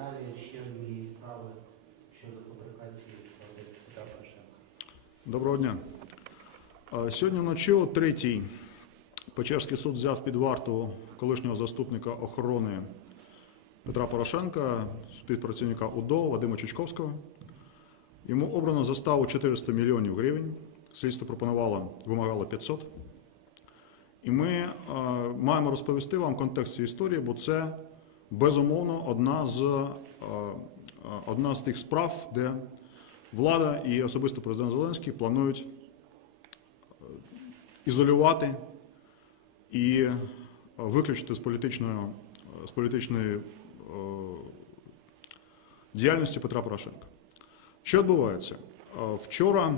далі ще однієї справи щодо фабрикації Петра Порошенка. Доброго дня. Сьогодні вночі о третій Печерський суд взяв під варту колишнього заступника охорони Петра Порошенка, співпрацівника УДО Вадима Чучковського. Йому обрано заставу 400 мільйонів гривень. Слідство пропонувало, вимагало 500. І ми маємо розповісти вам контекст цієї історії, бо це безумовно одна з, е, е, одна з тих справ, де влада і особисто президент Зеленський планують е, ізолювати і виключити з політичної, з політичної діяльності Петра Порошенка. Що відбувається? Вчора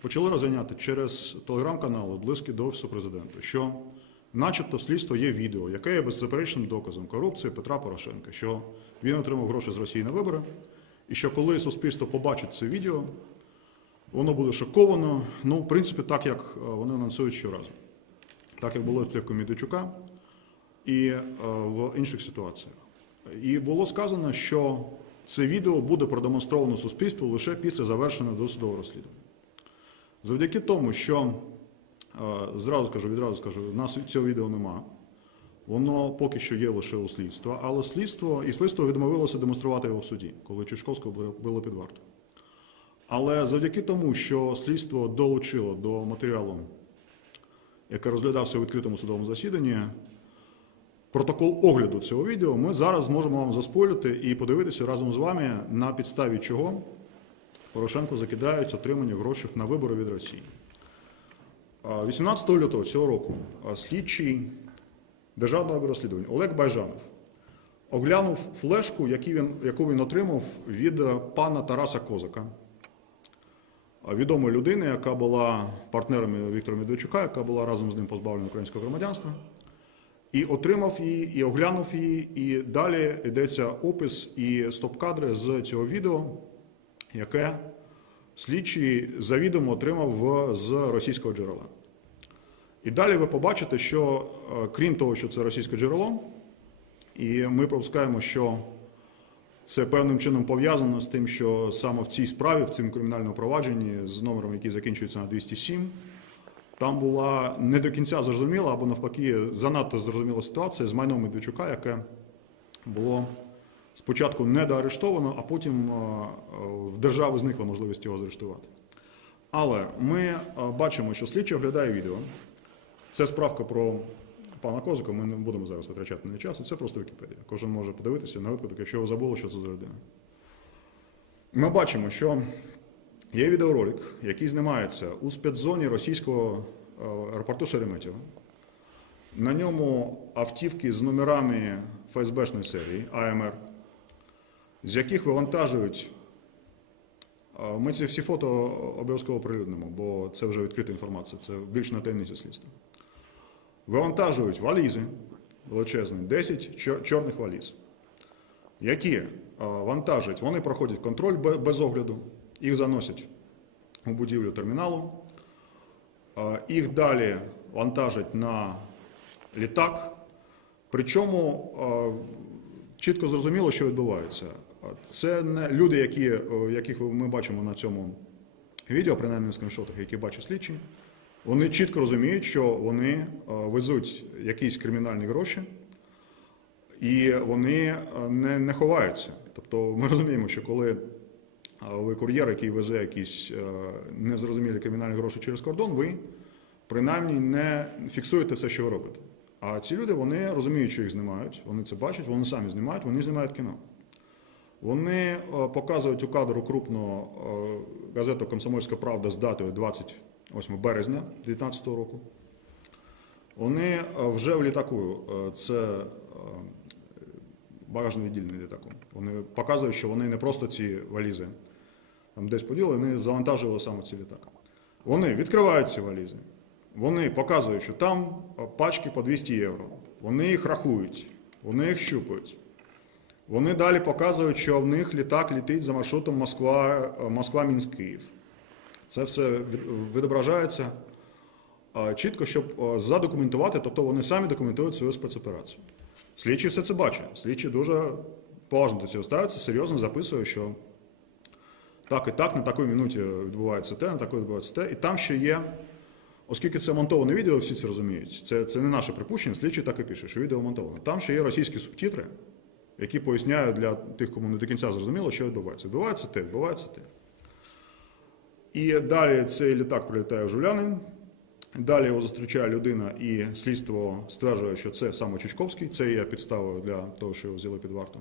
почали розганяти через телеграм-канали близькі до Офісу президента, що начебто в слідство є відео, яке є беззаперечним доказом корупції Петра Порошенка, що він отримав гроші з Росії на вибори, і що коли суспільство побачить це відео, воно буде шоковано. Ну, в принципі, так як е, вони анонсують щоразу, так як було в плівку Медведчука і е, в інших ситуаціях. І було сказано, що це відео буде продемонстровано суспільству лише після завершення досудового розслідування. Завдяки тому, що зразу скажу, відразу скажу, у нас цього відео нема. Воно поки що є лише у слідства, але слідство і слідство відмовилося демонструвати його в суді, коли Чучковського було- під вартою. Але завдяки тому, що слідство долучило до матеріалу, який розглядався у відкритому судовому засіданні, протокол огляду цього відео, ми зараз зможемо вам заспойлити і подивитися разом з вами, на підставі чого Порошенко закидають отримання грошей на вибори від Росії. А 18 лютого цього року слідчий Державного бюро розслідувань Олег Байжанов оглянув флешку, яку він, яку він отримав від е, пана Тараса Козака, відомої людини, яка була партнером Віктора Медведчука, яка була разом з ним позбавлена українського громадянства. І отримав її, і оглянув її, і далі йдеться опис і стоп-кадри з цього відео, яке слідчий завідомо отримав з російського джерела. І далі ви побачите, що е, крім того, що це російське джерело, і ми пропускаємо, що це певним чином пов'язано з тим, що саме в цій справі, в цьому кримінальному провадженні з номером, який закінчується на 207, там була не до кінця зрозуміла, або навпаки, занадто зрозуміла ситуація з майном Медведчука, яке було спочатку недоарештовано, а потім е, е, в держави зникла можливість його заарештувати. Але ми е, бачимо, що слідчий оглядає відео. Це справка про пана Козака, ми не будемо зараз витрачати на часу, це просто Вікіпедія. Кожен може подивитися на випадок, якщо ви забули, що це за людина. Ми бачимо, що є відеоролик, який знімається у спецзоні російського аеропорту Шереметьєво. На ньому автівки з номерами ФСБшної серії АМР, з яких вивантажують. Ми ці всі фото обов'язково прилюднимо, бо це вже відкрита інформація, це більш на таємниці слідства. Вивантажують валізи величезні, 10 чорних валіз, які вантажать, вони проходять контроль без огляду, їх заносять у будівлю терміналу, їх далі вантажать на літак. Причому чітко зрозуміло, що відбувається. Це не люди, які, е, яких ми бачимо на цьому відео, принаймні на скріншотах, які бачить слідчі. Вони чітко розуміють, що вони е, везуть якісь кримінальні гроші, і вони е, не, не ховаються. Тобто ми розуміємо, що коли ви кур'єр, який везе якісь незрозумілі кримінальні гроші через кордон, ви принаймні не фіксуєте все, що ви робите. А ці люди вони розуміють, що їх знімають, вони це бачать, вони самі знімають, вони знімають кіно. Вони е, показують у кадру крупно е, газету Комсомольська правда з датою 28 березня 2019 року. Вони е, вже в літаку, це е, багажно віддільний літаку. Вони показують, що вони не просто ці валізи там десь поділи, вони завантажували саме ці літак. Вони відкривають ці валізи, вони показують, що там пачки по 200 євро. Вони їх рахують, вони їх щупають. Вони далі показують, що в них літак літить за маршрутом Москва, е, Москва-Мінськ-Київ. Це все відображається чітко, щоб е, задокументувати, тобто вони самі документують свою спецоперацію. Слідчий все це бачить. Слідчий дуже поважно до цього ставиться, серйозно записує, що так і так, на такій минуті відбувається те, на такій відбувається те. І там ще є, оскільки це монтоване відео, всі це розуміють. Це, це не наше припущення, слідчий так і пише, що відео монтоване. Там ще є російські субтитри, які поясняють для тих, кому не до кінця зрозуміло, що відбувається. Відбувається те, відбувається те. І далі цей літак прилітає в Жуляни. Далі його зустрічає людина, і слідство стверджує, що це саме Чичковський. Це є підставою для того, що його взяли під варту.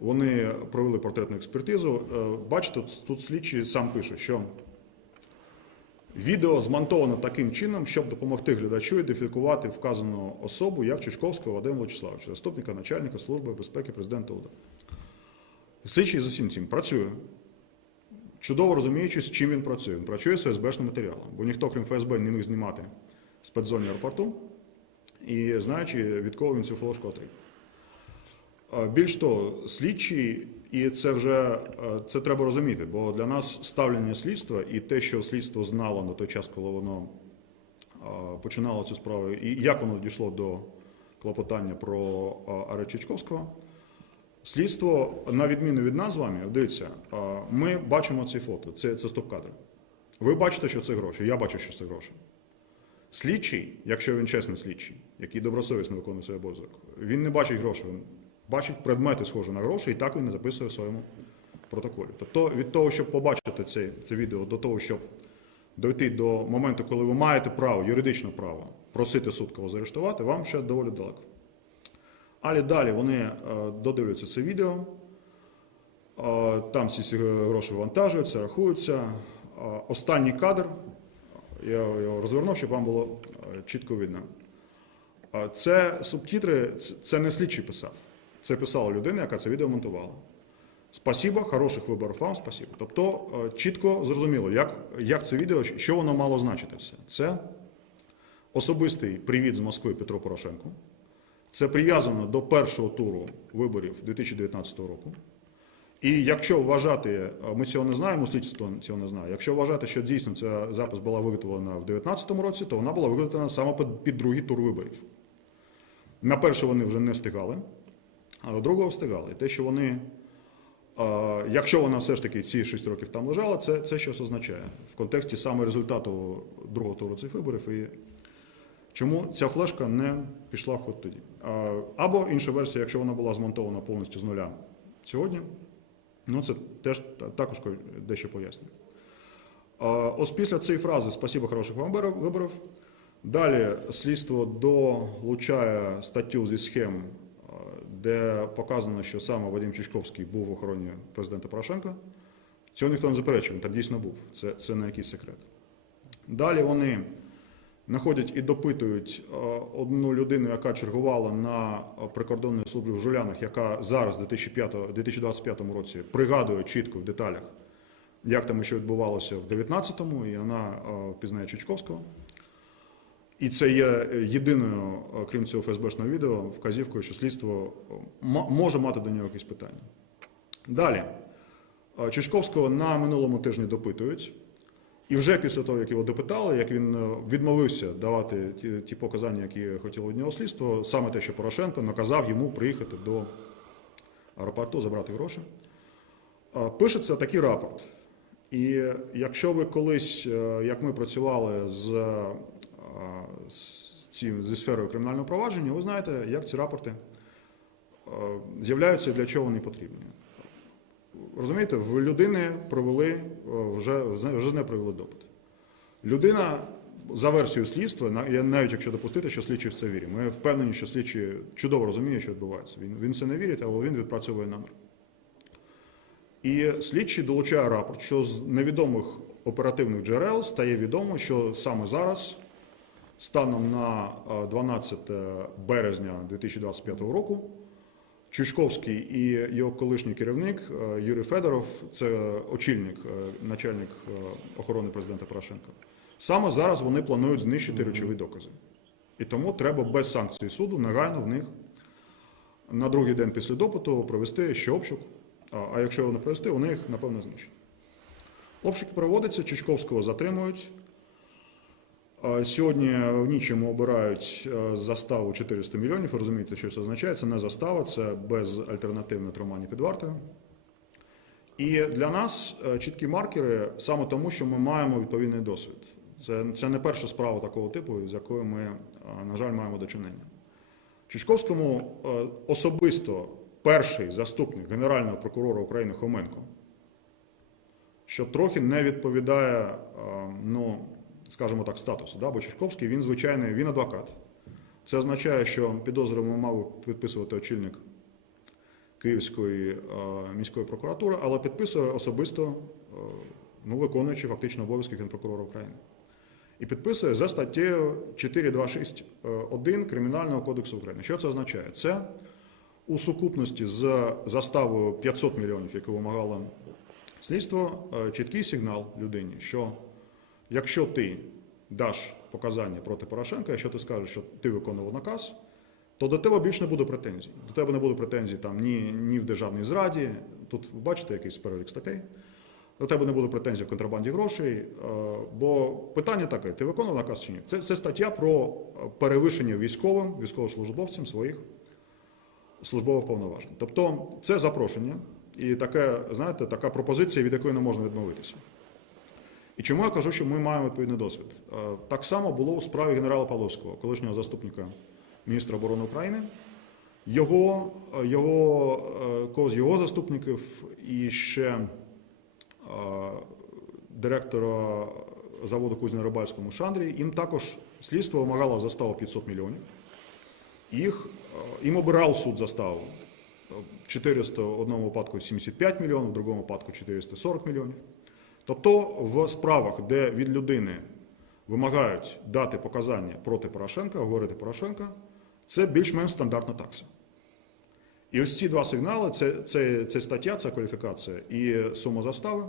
Вони провели портретну експертизу. Е, Бачите, тут слідчий сам пише, що відео змонтовано таким чином, щоб допомогти глядачу ідентифікувати вказану особу як Чичковського Вадима Вячеславовича, заступника начальника Служби безпеки президента УДА. Слідчий з усім цим працює. Чудово розуміючи, з чим він працює. Він працює з ФСБшним матеріалом, бо ніхто, крім ФСБ, не міг знімати спецзоні аеропорту, і знаючи, від кого він цю флешку отримав. Більш того, слідчий, і це вже е, це треба розуміти, бо для нас ставлення слідства і те, що слідство знало на той час, коли воно починало цю справу, і як воно дійшло до клопотання про а, арешт Чичковського, Слідство, на відміну від нас з вами, дивіться, ми бачимо ці фото, це, це стоп-кадр. Ви бачите, що це гроші, я бачу, що це гроші. Слідчий, якщо він чесний слідчий, який добросовісно виконує свій обов'язок, він не бачить гроші, він бачить предмети, схожі на гроші, і так він не записує в своєму протоколі. Тобто від того, щоб побачити це, це відео, до того, щоб дойти до моменту, коли ви маєте право, юридичне право просити суд кого заарештувати, вам ще доволі далеко. Але далі вони е, додивляються це відео, е, там всі ці гроші вантажуються, рахуються. Е, Останній кадр, я його розвернув, щоб вам було чітко видно. Це субтитри, це- це не слідчий писав. Це писала людина, яка це відео монтувала. Спасибо, хороших виборів вам, спасибо. Тобто е, чітко зрозуміло, як, як це відео, що воно мало значити все. Це особистий привіт з Москви Петру Порошенку. Це прив'язано до першого туру виборів 2019 року. І якщо вважати, ми цього не знаємо, слідство цього не знає. Якщо вважати, що дійсно ця запис була виготовлена в 2019 році, то вона була виготовлена саме під другий тур виборів. На перше вони вже не встигали, а до другого встигали. Те, що вони, якщо вона все ж таки ці 6 років там лежала, це, це щось означає в контексті саме результату другого туру цих виборів і Чому ця флешка не пішла ход тоді? Або інша версія, якщо вона була змонтована повністю з нуля сьогодні, ну це теж також дещо пояснює. Ось після цієї фрази Спасибо хороших вам виборів-. Далі слідство долучає статтю зі схем, де показано, що саме Вадим Чичковський був в охороні президента Порошенка. Цього ніхто не заперечує, він там дійсно був. Це, це не якийсь секрет. Далі вони знаходять і допитують е, одну людину, яка чергувала на прикордонній службі в Жулянах, яка зараз, у 2005 2025 році, пригадує чітко в деталях, як там ще відбувалося в 19-му, і вона е, впізнає Чичковського. І це є е, єдиною, е, крім цього ФСБшного відео, вказівкою, що слідство е, може мати до нього якісь питання. Далі. Чичковського на минулому тижні допитують. І вже після того, як його допитали, як він відмовився давати ті, ті показання, які хотіло від нього слідство, саме те, що Порошенко наказав йому приїхати до аеропорту, забрати гроші, пишеться такий рапорт. І якщо ви колись, як ми працювали з, зі сферою кримінального провадження, ви знаєте, як ці рапорти е, з'являються і для чого вони потрібні. Розумієте, в людини провели е, вже, вже не провели допит. Людина за версією слідства, навіть якщо допустити, що слідчий в це вірить, ми впевнені, що слідчий чудово розуміє, що відбувається. Він, він це не вірить, але він відпрацьовує намір. І слідчий долучає рапорт, що з невідомих оперативних джерел стає відомо, що саме зараз, станом на е, 12 березня 2025 року, Чучковський і його колишній керівник е, Юрій Федоров, це очільник, е, начальник е, охорони президента Порошенка. Саме зараз вони планують знищити речові докази. І тому треба без санкцій суду негайно в них на другий день після допиту провести ще обшук. А, якщо його не провести, вони їх, напевно, знищать. Обшуки проводяться, Чичковського затримують. Сьогодні в нічому обирають е, заставу 400 мільйонів. Розумієте, що це означає? Це не застава, це безальтернативне тримання під вартою. І для нас е, чіткі маркери саме тому, що ми маємо відповідний досвід. Це, це не перша справа такого типу, з якою ми, е, на жаль, маємо дочинення. Чучковському особисто перший заступник Генерального прокурора України Хоменко, що трохи не відповідає, ну, скажімо так, статусу. Да? Бо Чучковський він звичайний, він адвокат. Це означає, що підозрюваний мав підписувати очільник Київської міської прокуратури, але підписує особисто, ну, виконуючи фактично обов'язки Генпрокурора України. І підписує за статтею 426.1 Кримінального кодексу України. Що це означає? Це у сукупності з заставою 500 мільйонів, яку вимагало слідство, чіткий сигнал людині, що якщо ти даш показання проти Порошенка, якщо ти скажеш, що ти виконував наказ, то до тебе більше не буде претензій. До тебе не буде претензій там ні, ні в державній зраді. Тут ви бачите якийсь перелік статей. До тебе не буде претензій в контрабанді грошей. е, Бо питання таке: ти виконував наказ чи ні? Це, це стаття про перевищення військовим, військовослужбовцям своїх службових повноважень. Тобто це запрошення і таке, знаєте, така пропозиція, від якої не можна відмовитися. І чому я кажу, що ми маємо відповідний досвід? Е, Так само було у справі генерала Павловського, колишнього заступника міністра оборони України. Його, е, його, е, когось з його заступників і ще директора заводу Кузня Рибальському Шандрі, їм також слідство вимагало заставу 500 мільйонів. Їх, їм обирав суд заставу. 400 в одному випадку 75 мільйонів, в другому випадку 440 мільйонів. Тобто в справах, де від людини вимагають дати показання проти Порошенка, говорити Порошенка, це більш-менш стандартна такса. І ось ці два сигнали це, це, це стаття, це кваліфікація і сума застави,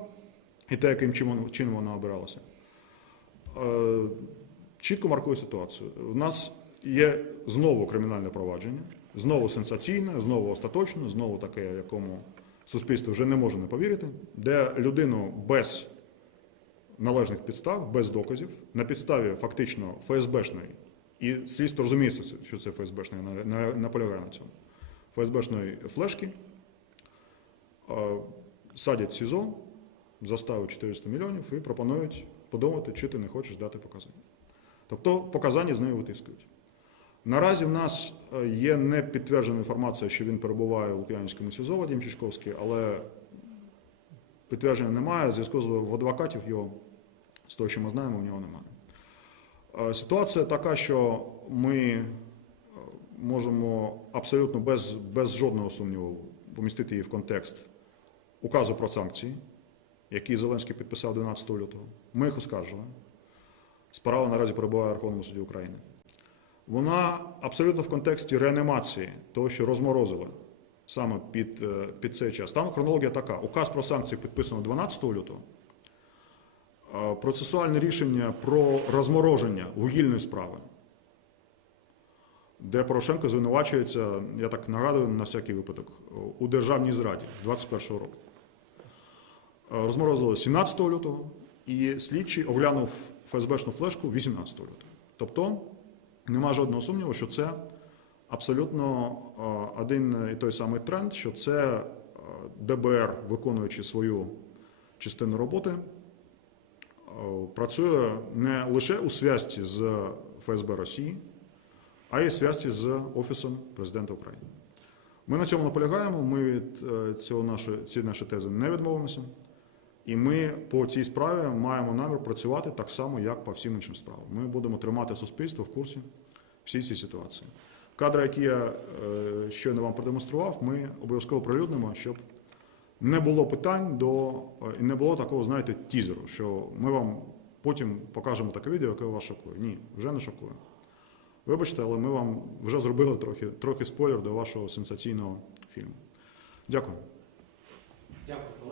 і те, яким чином, чином вона обиралася. Е, чітко маркує ситуацію. У нас є знову кримінальне провадження, знову сенсаційне, знову остаточне, знову таке, якому суспільство вже не може не повірити, де людину без належних підстав, без доказів, на підставі фактично ФСБшної, і слідство розуміє, що це- що ФСБшної, на- на- наполягає на цьому, ФСБшної флешки, садять СІЗО, заставу 400 мільйонів і пропонують подумати, чи ти не хочеш дати показання. Тобто показання з нею витискують. Наразі в нас е, є не підтверджена інформація, що він перебуває в Лук'янівському СІЗО Вадим Чичковський, але підтвердження немає. Зв'язку з адвокатів його, з того, що ми знаємо, у нього немає. Е, Ситуація така, що ми е, можемо абсолютно без, без жодного сумніву помістити її в контекст указу про санкції, який Зеленський підписав 12 лютого. Ми їх оскаржили. Справа наразі перебуває в Верховному суді України. Вона абсолютно в контексті реанімації того, що розморозили саме під, е, під цей час. Там хронологія така: указ про санкції підписано 12 лютого. Процесуальне рішення про розмороження вугільної справи, де Порошенко звинувачується, я так нагадую на всякий випадок, у державній зраді з 21 року. Е, Розморозили 17 лютого, і слідчий оглянув ФСБшну флешку 18 лютого. Тобто нема жодного сумніву, що це абсолютно один і той самий тренд, що це ДБР, виконуючи свою частину роботи, працює не лише у зв'язці з ФСБ Росії, а й у зв'язці з Офісом президента України. Ми на цьому наполягаємо. Ми від е, цього наші, ці наші тези не відмовимося. І ми по цій справі маємо намір працювати так само, як по всім іншим справам. Ми будемо тримати суспільство в курсі всій цій ситуації. Кадри, які я е, щойно вам продемонстрував, ми обов'язково прилюднимо, щоб не було питань до е, і не було такого, знаєте, тізеру, що ми вам потім покажемо таке відео, яке вас шокує. Ні, вже не шокує. Вибачте, але ми вам вже зробили трохи, трохи спойлер до вашого сенсаційного фільму. Дякую. Дякую.